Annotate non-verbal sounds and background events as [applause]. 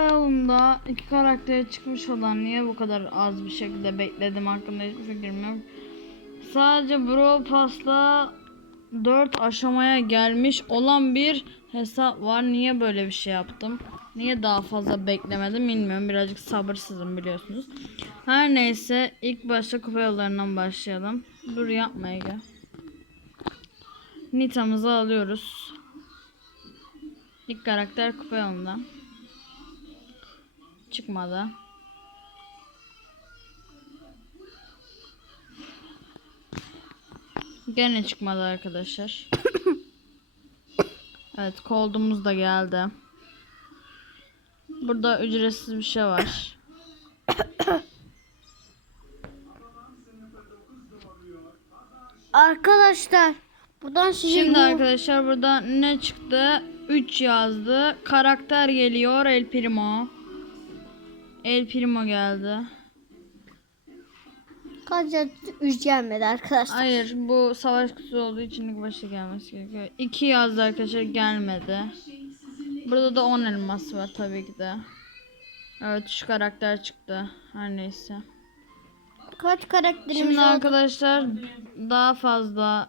yolunda iki karakteri çıkmış olan niye bu kadar az bir şekilde bekledim hakkında hiçbir fikrim yok. Sadece Brawl Pass'la 4 aşamaya gelmiş olan bir hesap var. Niye böyle bir şey yaptım? Niye daha fazla beklemedim bilmiyorum. Birazcık sabırsızım biliyorsunuz. Her neyse ilk başta kupa yollarından başlayalım. Dur yapmaya gel. Nita'mızı alıyoruz. İlk karakter kupa yolundan. Çıkmadı. Gene çıkmadı arkadaşlar. [coughs] evet koldumuz da geldi. Burada ücretsiz bir şey var. [coughs] Arkadaşlar buradan size Şimdi arkadaşlar burada ne çıktı? 3 yazdı. Karakter geliyor El Primo. El Primo geldi. kaç yazdı? Üç gelmedi arkadaşlar. Hayır bu savaş kutusu olduğu için ilk başta gelmesi gerekiyor. 2 yazdı arkadaşlar gelmedi. Burada da 10 elmas var tabii ki de. Evet şu karakter çıktı. Her neyse. Kaç karakterimiz Şimdi oldu? arkadaşlar daha fazla